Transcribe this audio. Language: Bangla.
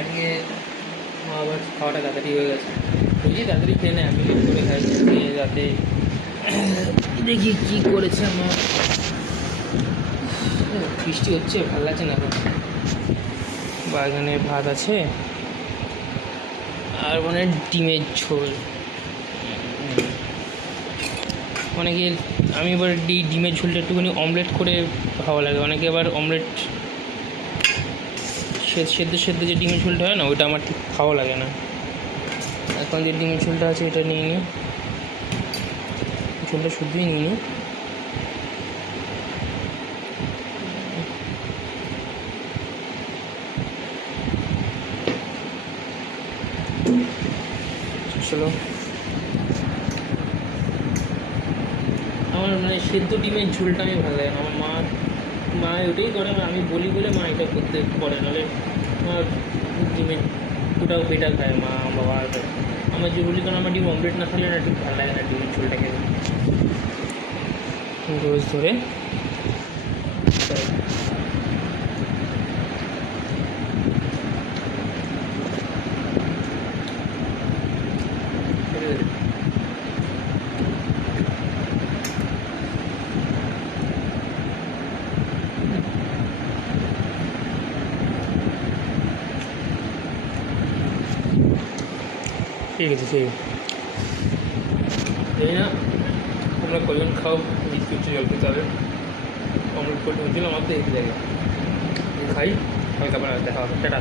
আজকে আবার খাওয়াটা তাড়াতাড়ি হয়ে গেছে, বুঝি তাড়াতাড়ি খেয়ে নেয়, আমি লেট করে খাই খেয়ে রাতে। দেখি কী করেছে আমার। বৃষ্টি হচ্ছে, ভালো লাগছে না এখন। বাগানে ভাত আছে আর মানে ডিমের ঝোল। অনেকে, আমি এবার ডিমের ঝোলটা একটুখানি অমলেট করে ভালো লাগে, অনেকে আবার অমলেট সেদ্ধ সেদ্ধ যে ডিমের ঝোলটা হয় না, ওইটা আমার ঠিক ভালো লাগে না। এখন যে ডিমের ঝোলটা আছে এটা নিয়ে নিই, ঝোলটা শুদ্ধই নিয়ে নিই। চলো, আমার মানে সেদ্ধ ডিমের ঝোলটা আমি ভালো লাগে না। আমার মা ওটাই করে, আমি বলি বলে মা এটা করতে করে, নাহলে আমার ডিমের দুটাও বেটার খায় মা বাবা। আমার যে বলি, কারণ আমার ডিম অমলেট না খেলে না ঠিক ভালো লাগে না ডিমের ঝোলটা খেতে রোজ ধরে। ঠিক আছে, ঠিক আছে। এই না, তোমরা কজন খাও, বিস্কুট জল খেতে হবে। অমলেট করে হচ্ছিল আমার তো এই জায়গায় খাই, আমি তারপরে দেখা হবে। টাটা।